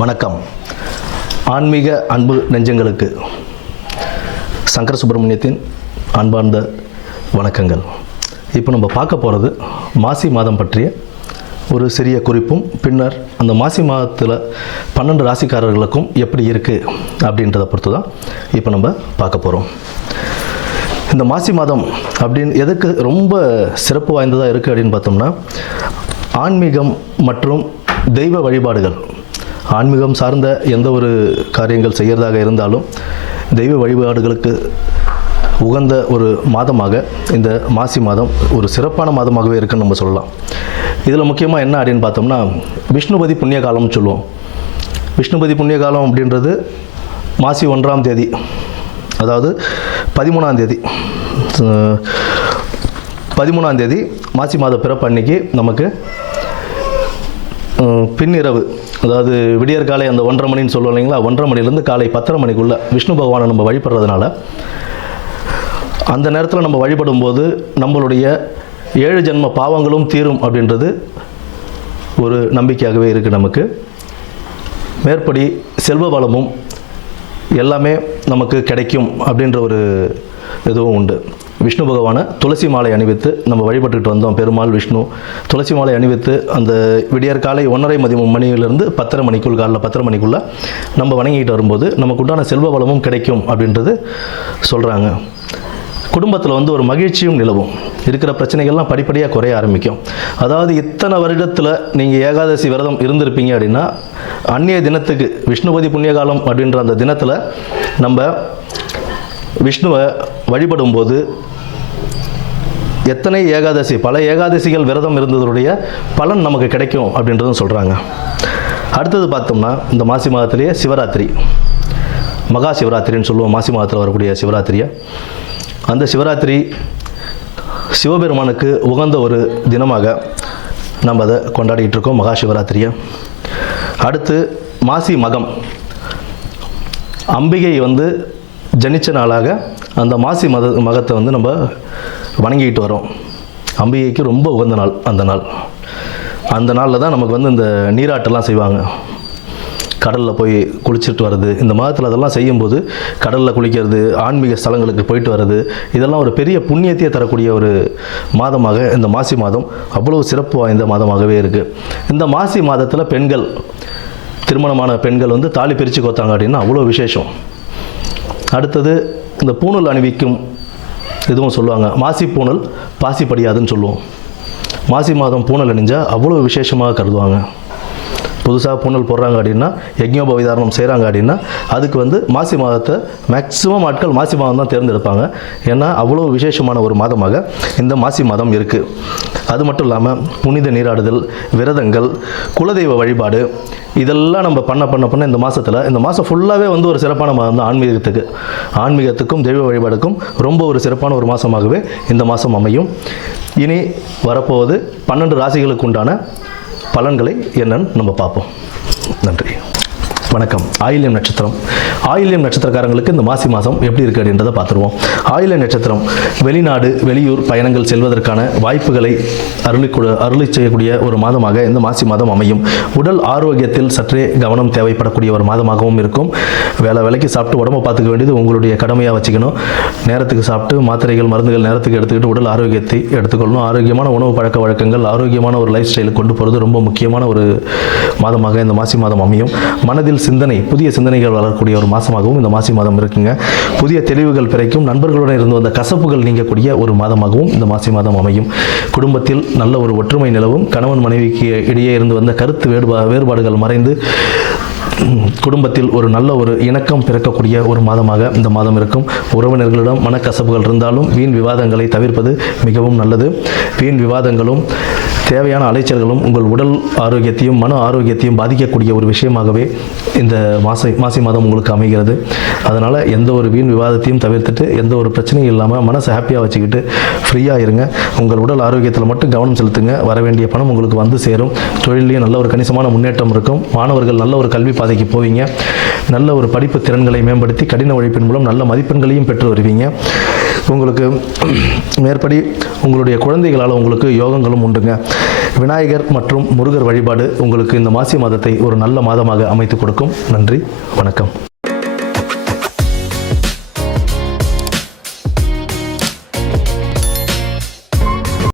வணக்கம். ஆன்மீக அன்பு நெஞ்சங்களுக்கு சங்கர சுப்பிரமணியத்தின் அன்பார்ந்த வணக்கங்கள். இப்போ நம்ம பார்க்க போகிறது மாசி மாதம் பற்றிய ஒரு சிறிய குறிப்பும், பின்னர் அந்த மாசி மாதத்தில் 12 ராசிக்காரர்களுக்கும் எப்படி இருக்குது அப்படின்றத பொறுத்து தான் இப்போ நம்ம பார்க்க போகிறோம். இந்த மாசி மாதம் அப்படின்னு எதுக்கு ரொம்ப சிறப்பு வாய்ந்ததாக இருக்குது அப்படின்னு பார்த்தோம்னா, ஆன்மீகம் மற்றும் தெய்வ வழிபாடுகள், ஆன்மீகம் சார்ந்த எந்த ஒரு காரியங்கள் செய்கிறதாக இருந்தாலும் தெய்வ வழிபாடுகளுக்கு உகந்த ஒரு மாதமாக இந்த மாசி மாதம் ஒரு சிறப்பான மாதமாகவே இருக்குன்னு நம்ம சொல்லலாம். இதில் முக்கியமாக என்ன அப்படின்னு பார்த்தோம்னா, விஷ்ணுபதி புண்ணிய காலம்னு சொல்லுவோம். விஷ்ணுபதி புண்ணிய காலம் அப்படின்றது மாசி 1ஆம் தேதி, அதாவது 13ஆம் தேதி மாசி மாத பிறப்பு அன்னைக்கு நமக்கு பின்னிரவு, அதாவது விடியற்காலை அந்த 1:30 மணின்னு சொல்லுவோம் இல்லைங்களா, 1:30 மணிலேருந்து காலை 10:30 மணிக்குள்ளே விஷ்ணு பகவானை நம்ம வழிபடுறதுனால அந்த நேரத்தில் நம்ம வழிபடும் போது நம்மளுடைய 7 ஜென்ம பாவங்களும் தீரும் அப்படின்றது ஒரு நம்பிக்கையாகவே இருக்குது நமக்கு. மேற்படி செல்வ வளமும் எல்லாமே நமக்கு கிடைக்கும் அப்படின்ற ஒரு இதுவும் உண்டு. விஷ்ணு பகவானை துளசி மாலை அணிவித்து நம்ம வழிபட்டுக்கிட்டு வந்தோம். பெருமாள் விஷ்ணு துளசி மாலை அணிவித்து அந்த விடியற்காலை 1:30 மணியிலிருந்து 10:30 மணிக்குள், காலைல 10:30 மணிக்குள்ளே நம்ம வணங்கிட்டு வரும்போது நமக்கு உண்டான செல்வ வளமும் கிடைக்கும் அப்படின்றது சொல்கிறாங்க. குடும்பத்தில் ஒரு மகிழ்ச்சியும் நிலவும், இருக்கிற பிரச்சனைகள்லாம் படிப்படியாக குறைய ஆரம்பிக்கும். அதாவது இத்தனை வருடத்தில் நீங்கள் ஏகாதசி விரதம் இருந்திருப்பீங்க அப்படின்னா, அந்நிய தினத்துக்கு விஷ்ணுபதி புண்ணியகாலம் அப்படின்ற அந்த தினத்தில் நம்ம விஷ்ணுவை வழிபடும் போது எத்தனை ஏகாதசி, பல ஏகாதசிகள் விரதம் இருந்ததுடைய பலன் நமக்கு கிடைக்கும் அப்படின்றதும் சொல்கிறாங்க. அடுத்தது பார்த்தோம்னா, இந்த மாசி மாதத்திலேயே சிவராத்திரி, மகா சிவராத்திரின்னு சொல்லுவோம். மாசி மாதத்தில் வரக்கூடிய சிவராத்திரியை, அந்த சிவராத்திரி சிவபெருமானுக்கு உகந்த ஒரு தினமாக நம்ம அதை கொண்டாடிக்கிட்டு இருக்கோம், மகா சிவராத்திரியை. அடுத்து மாசி மகம், அம்பிகை ஜனிச்ச நாளாக அந்த மாசி மகத்தை நம்ம வணங்கிக்கிட்டு வரோம். அம்பிகைக்கு ரொம்ப உகந்த நாள் அந்த நாளில் தான் நமக்கு இந்த நீராட்டெல்லாம் செய்வாங்க. கடலில் போய் குளிச்சுட்டு வர்றது, இந்த மாதத்தில் அதெல்லாம் செய்யும்போது கடலில் குளிக்கிறது, ஆன்மீக ஸ்தலங்களுக்கு போயிட்டு வர்றது, இதெல்லாம் ஒரு பெரிய புண்ணியத்தையே தரக்கூடிய ஒரு மாதமாக இந்த மாசி மாதம் அவ்வளோ சிறப்பு வாய்ந்த மாதமாகவே இருக்குது. இந்த மாசி மாதத்தில் பெண்கள், திருமணமான பெண்கள் தாலி பிரித்து கோத்தாங்க அப்படின்னா அவ்வளோ விசேஷம். அடுத்தது இந்த பூணல் அணிவிக்கும் இதுவும் சொல்லுவாங்க. மாசி பூணல் பாசி படியாதுன்னு சொல்லுவோம். மாசி மாதம் பூணல் அணிஞ்சால் அவ்வளோ விசேஷமாக கருதுவாங்க. புதுசாக பூணல் போடுறாங்க அப்படின்னா, யஜ்ஞோபவிதாரணம் செய்கிறாங்க அப்படின்னா, அதுக்கு மாசி மாதத்தை மேக்ஸிமம் ஆட்கள் மாசி மாதம் தான் தேர்ந்தெடுப்பாங்க. ஏன்னா அவ்வளோ விசேஷமான ஒரு மாதமாக இந்த மாசி மாதம் இருக்குது. அது மட்டும் இல்லாமல் புனித நீராடுதல், விரதங்கள், குலதெய்வ வழிபாடு, இதெல்லாம் நம்ம பண்ண இந்த மாதத்தில், இந்த மாதம் ஃபுல்லாகவே ஒரு சிறப்பான மாதம் தான். ஆன்மீகத்துக்கும் தெய்வ வழிபாடுக்கும் ரொம்ப ஒரு சிறப்பான ஒரு மாதமாகவே இந்த மாதம் அமையும். இனி வரப்போவது 12 ராசிகளுக்கு உண்டான பலன்களை என்னன்னு நம்ம பார்ப்போம். நன்றி, வணக்கம். ஆயில்யம் நட்சத்திரம், ஆயில்யம் நட்சத்திரக்காரங்களுக்கு இந்த மாசி மாதம் எப்படி இருக்குது அப்படின்றத பார்த்துருவோம். ஆயில்யம் நட்சத்திரம் வெளிநாடு, வெளியூர் பயணங்கள் செல்வதற்கான வாய்ப்புகளை அருளி செய்யக்கூடிய ஒரு மாதமாக இந்த மாசி மாதம் அமையும். உடல் ஆரோக்கியத்தில் சற்றே கவனம் தேவைப்படக்கூடிய ஒரு மாதமாகவும் இருக்கும். வேலைக்கு சாப்பிட்டு உடம்பை பார்த்துக்க வேண்டியது உங்களுடைய கடமையாக வச்சுக்கணும். நேரத்துக்கு சாப்பிட்டு மாத்திரைகள், மருந்துகள் நேரத்துக்கு எடுத்துக்கிட்டு உடல் ஆரோக்கியத்தை எடுத்துக்கொள்ளணும். ஆரோக்கியமான உணவு பழக்க வழக்கங்கள், ஆரோக்கியமான ஒரு லைஃப் ஸ்டைலுக்கு கொண்டு போகிறது ரொம்ப முக்கியமான ஒரு மாதமாக இந்த மாசி மாதம் அமையும். மனதில் சிந்தனை, புதிய சிந்தனைகள் வளரக்கூடிய ஒரு மாதமாகவும் இந்த மாசி மாதம் இருக்குங்க. புதிய தெளிவுகள் பிறக்கும். நண்பர்களுடன் இருந்து வந்த கசப்புகள் நீங்கக்கூடிய ஒரு மாதமாகவும் இந்த மாசி மாதம் அமையும். குடும்பத்தில் நல்ல ஒரு ஒற்றுமை நிலவும். கணவன் மனைவிக்கு இடையே இருந்து வந்த கருத்து வேறுபாடுகள் மறைந்து குடும்பத்தில் ஒரு நல்ல ஒரு இணக்கம் பிறக்கக்கூடிய ஒரு மாதமாக இந்த மாதம் இருக்கும். உறவினர்களிடம் மனக்கசப்புகள் இருந்தாலும் வீண் விவாதங்களை தவிர்ப்பது மிகவும் நல்லது. வீண் விவாதங்களும் தேவையான அலைச்சல்களும் உங்கள் உடல் ஆரோக்கியத்தையும் மன ஆரோக்கியத்தையும் பாதிக்கக்கூடிய ஒரு விஷயமாகவே இந்த மாசி மாதம் உங்களுக்கு அமைகிறது. அதனால் எந்த ஒரு வீண் விவாதத்தையும் தவிர்த்துட்டு எந்த ஒரு பிரச்சனையும் இல்லாமல் மனசை ஹாப்பியாக வச்சுக்கிட்டு ஃப்ரீயாக இருங்க. உங்கள் உடல் ஆரோக்கியத்தில் மட்டும் கவனம் செலுத்துங்க. வர வேண்டிய பணம் உங்களுக்கு சேரும். தொழிலையும் நல்ல ஒரு கணிசமான முன்னேற்றம் இருக்கும். மாணவர்கள் நல்ல ஒரு கல்வி பாதைக்கு போவீங்க. நல்ல ஒரு படிப்பு திறன்களை மேம்படுத்தி கடின உழைப்பின் மூலம் நல்ல மதிப்பெண்களையும் பெற்று வருவீங்க. உங்களுக்கு மேற்படி உங்களுடைய குழந்தைகளால் உங்களுக்கு யோகங்களும் உண்டுங்க. விநாயகர் மற்றும் முருகர் வழிபாடு உங்களுக்கு இந்த மாசி மாதத்தை ஒரு நல்ல மாதமாக அமைத்து கொடுக்கும். நன்றி, வணக்கம்.